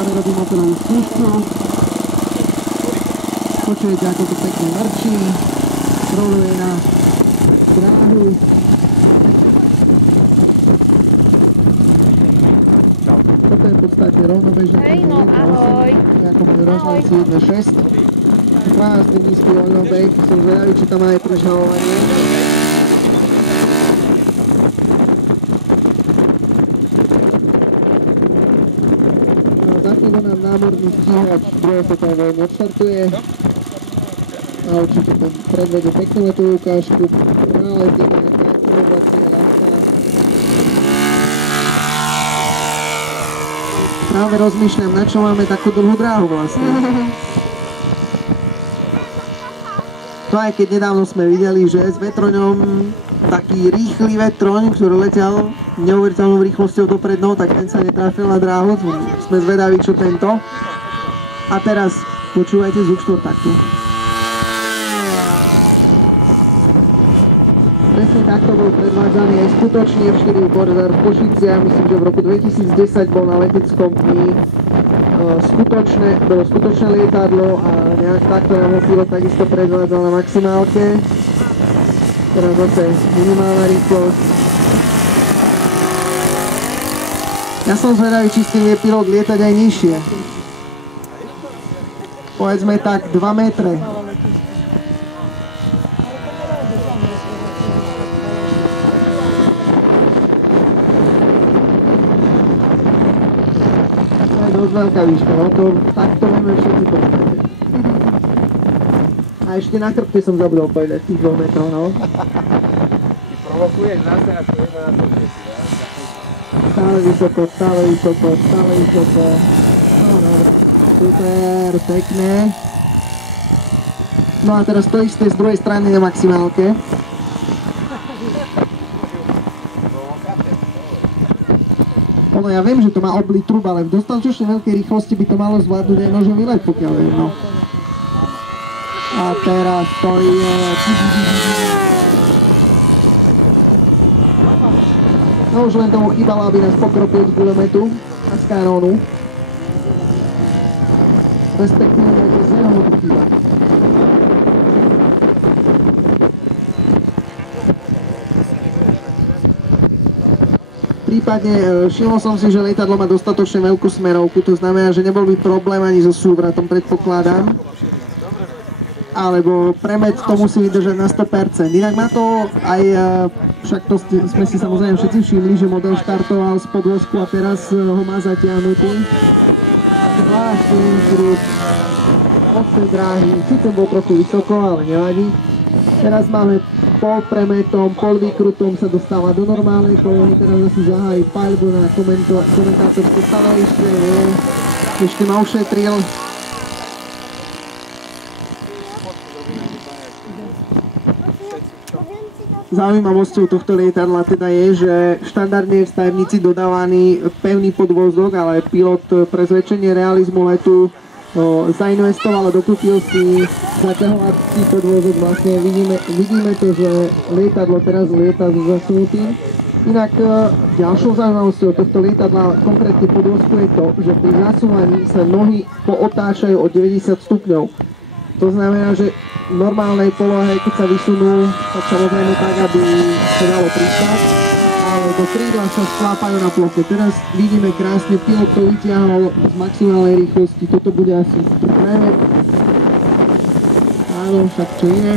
práve robí motorovú skúšku. Počujete, ako to pekne vrčí, roluje na dráhu. Toto je v podstate rovnobežná no ahoj. ako môj rozhľadci 1.6. Krásny nízky voľnobeh, som zvedavý, či tam má aj prežalovanie. Za chvíľu nám námorný stíhač druhé fotóvej odštartuje a určite tam predvede peknú letovú ukážku. Náletí nejaká akrobacia ľahká. Práve rozmýšľam, na čo máme takú dlhú dráhu vlastne. To aj keď nedávno sme videli, že s vetroňom taký rýchly vetroň, ktorý letel neuveriteľnou rýchlosťou doprednou, tak ten sa netrafil na dráhu. Sme zvedaví, čo tento. A teraz počúvajte zvuk štvortaktu. Presne takto bol predvádzaný aj skutočný F4 Borzar v Košiciach. Myslím, že v roku 2010 bol na leteckom dni bolo skutočné lietadlo a nejak takto nám ho pilot takisto predvádzal na maximálke. Teraz zase minimálna rýchlosť. Ja som zvedavý, či s tým vie pilot lietať aj nižšie. Povedzme tak 2 metre. To je dosť veľká výška, no to takto vieme všetci povedať. A ešte na chrbte som zabudol povedať tých 2 metrov, no. Ty provokuješ zase na to iba na to všetci, ja? Stále vysoko, stále vysoko, stále vysoko. No, super, pekné. No a teraz to isté z druhej strany na maximálke. Ono, ja viem, že to má oblý trub, ale v dostatočne veľkej rýchlosti by to malo zvládnuť aj nožový let, pokiaľ viem, no. A teraz to je... No už len tomu chýbalo, aby nás pokropil z guľometu a z kanónu. Respektíve nejaké zero mu tu chýba. Prípadne všimol som si, že lietadlo má dostatočne veľkú smerovku, to znamená, že nebol by problém ani so súvratom, predpokladám. Alebo premet to musí vydržať na 100%. Inak má to aj, však to sme si samozrejme všetci všimli, že model štartoval z podvozku a teraz ho má zatiahnutý. Zvláštny krút od tej dráhy, síce bol trochu vysoko, ale nevadí. Teraz máme pol premetom, pol výkrutom sa dostáva do normálnej polohy, teraz asi zahájí paľbu na komentátorské stanovište, ešte ma ušetril. Zaujímavosťou tohto lietadla teda je, že štandardne je v stavebnici dodávaný pevný podvozok, ale pilot pre zväčšenie realizmu letu zainvestoval a dokúpil si zaťahovací podvozok. Vlastne vidíme to, že lietadlo teraz lieta so zasunutým. Inak ďalšou zaujímavosťou tohto lietadla, konkrétne podvozku, je to, že pri zasúvaní sa nohy pootáčajú o 90 stupňov. To znamená, že v normálnej polohe, keď sa vysunú, tak samozrejme tak, aby sa dalo pristať, ale do krídla sa sklápajú na ploche. Teraz vidíme krásne, pilot to vytiahol z maximálnej rýchlosti, toto bude asi premet. Áno, však čo iné.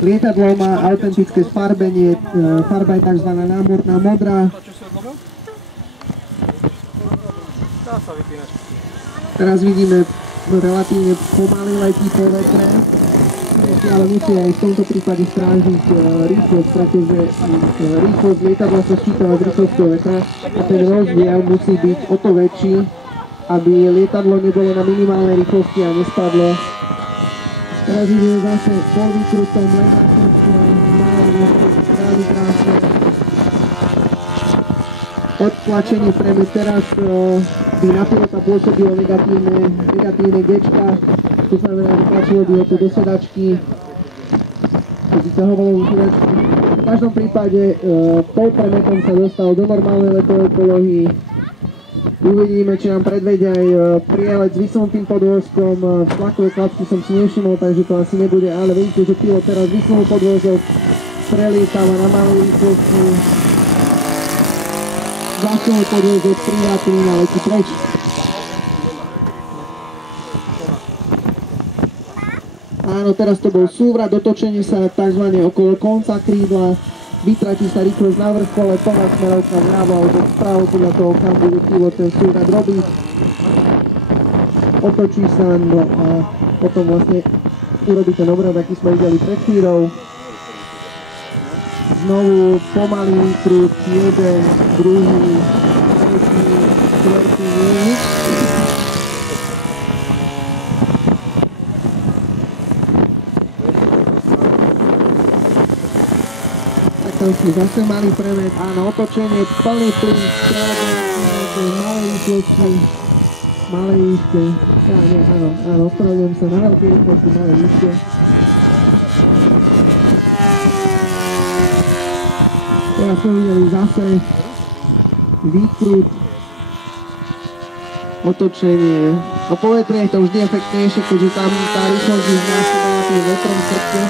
Lietadlo má autentické sfarbenie, farba je tzv. Námorná modrá. Teraz vidíme relatívne pomaly letí po vetre, ale musí aj v tomto prípade strážiť rýchlosť, pretože rýchlosť lietadla sa ščítava s rýchlosťou vetra a ten rozdiel musí byť o to väčší, aby lietadlo nebolo na minimálnej rýchlosti a nespadlo. Teraz vidíme zase pol výkrutom, len na chrbte, veľmi krásne. Odtlačenie premet teraz by na pilota pôsobilo negatívne gečka, to znamená, že tlačilo by ho to do sedačky, to vyťahovalo do sedačky. V každom prípade pod premetom sa dostal do normálnej letovej polohy. Uvidíme, či nám predvedia aj prielet s vysunutým podvozkom. V tlakovej klapke som si nevšimol, takže to asi nebude, ale vidíte, že pilot teraz vysunul podvozok, prelietáva na malej rýchlosti. Zasunul podvozok, privátilný a letí preč. Áno, teraz to bol súvrat, dotočenie sa tzv. Okolo konca krídla. Vytratí sa rýchlosť na vrchole, plná smerovka vľavo alebo vpravo podľa toho, kam bude pilot ten súvrad robiť. Otočí sa, no a potom vlastne urobí ten obrad, aký sme videli pred chvíľou. Znovu pomalý výkrut, jeden, druhý, tretí, štvrtý, nič. Zase malý premet, áno, otočenie, plný plyn, strelbe, malej rýchlosti, malej výške, áno, ospravedlňujem sa, na veľkej rýchlosti, malej výške. Teraz sme videli zase výkrut, otočenie, no povetrie je to vždy efektnejšie, keďže tam tá rýchlosť je znásobená tým vetrom v srdce.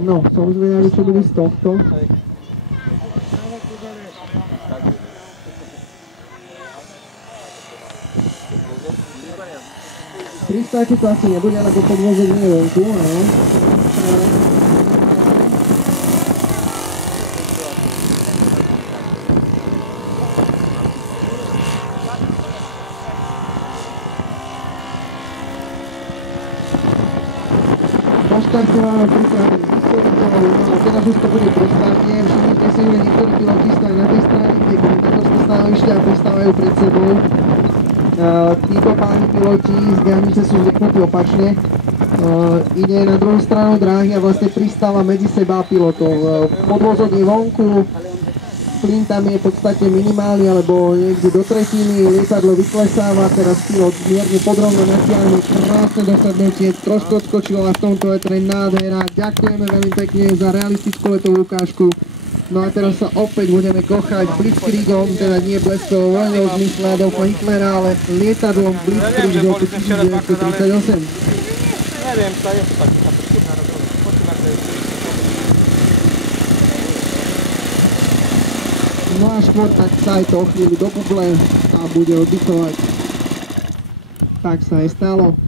No, som zvedavý, čo bude z tohto. Pristáti to asi nebude, lebo podvozok nie je vonku, no. Naštartováme pripravený výsledkov, no teraz už to bude prestárne, všimnite si, že niektorí piloti stojí na tej strane, tie komentátorské stanovišťa a pristávajú pred sebou. Títo páni piloti z diaľnice sú zvyknutí opačne. Ide na druhú stranu dráhy a vlastne pristáva medzi seba pilotov. Podvozok je vonku, plyn tam je v podstate minimálny alebo niekde do tretiny, lietadlo vyklesáva, teraz pilot mierne podrobno natiahne, krásne dosadnutie, trošku odskočilo a v tomto vetre nádhera. Ďakujeme veľmi pekne za realistickú letovú ukážku. No a teraz sa opäť budeme kochať Blitzkriegom, teda nie bleskovou vojnou v zmysle Adolfa Hitlera, ale lietadlom Blitzkrieg z roku 1938. Neviem, to je to tak, počúva na dole, počúva na dole. No a štvrták sa aj to o chvíľu do buble a bude oddychovať. Tak sa aj stalo.